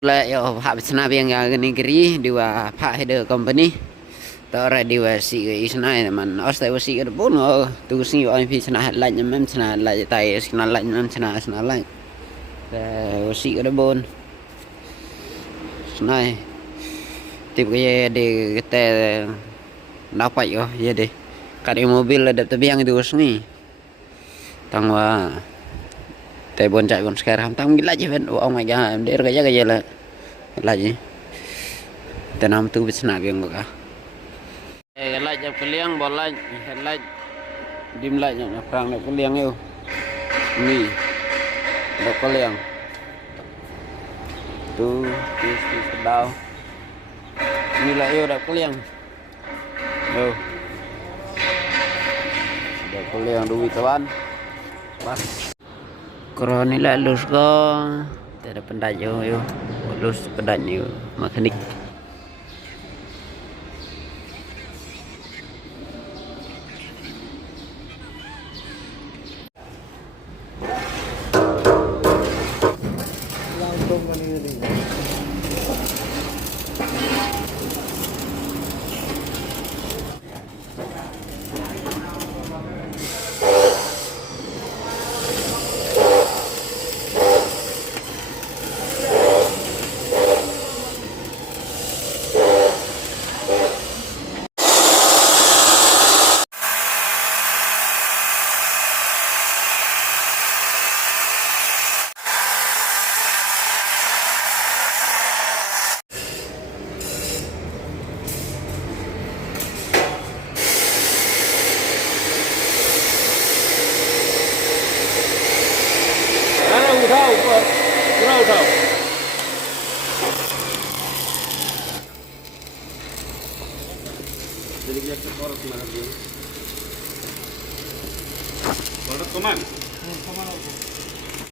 Lah yo hak Shna Pyndep negeri dua Pak Header Company. Tara dua si Shna man asta si ke pun tu si oi pi Shna lạnh mem Shna lạnh tai Shna lạnh mem Shna lạnh. Si ke bon. Shna tip ke de te dapat yo ya de. Kari mobil ada tebiang itu sini. Tangwa tay bon chạy bon sekarang tang gila je ben ông mày ga em der ga là lagi tanam tu bisna biang ka lagi jap keliang bola lagi dim lagi nya prang nak keliang eu ni dak keliang tu sedau ni lah eu dak keliang eu dak keliang duit kawan pas Koroni lah lulus ko, tidak pendat yo, lulus pendat yo, mekanik. Tahu. Jadi dia ekspor kemana dia? Produk kemana? Kemana?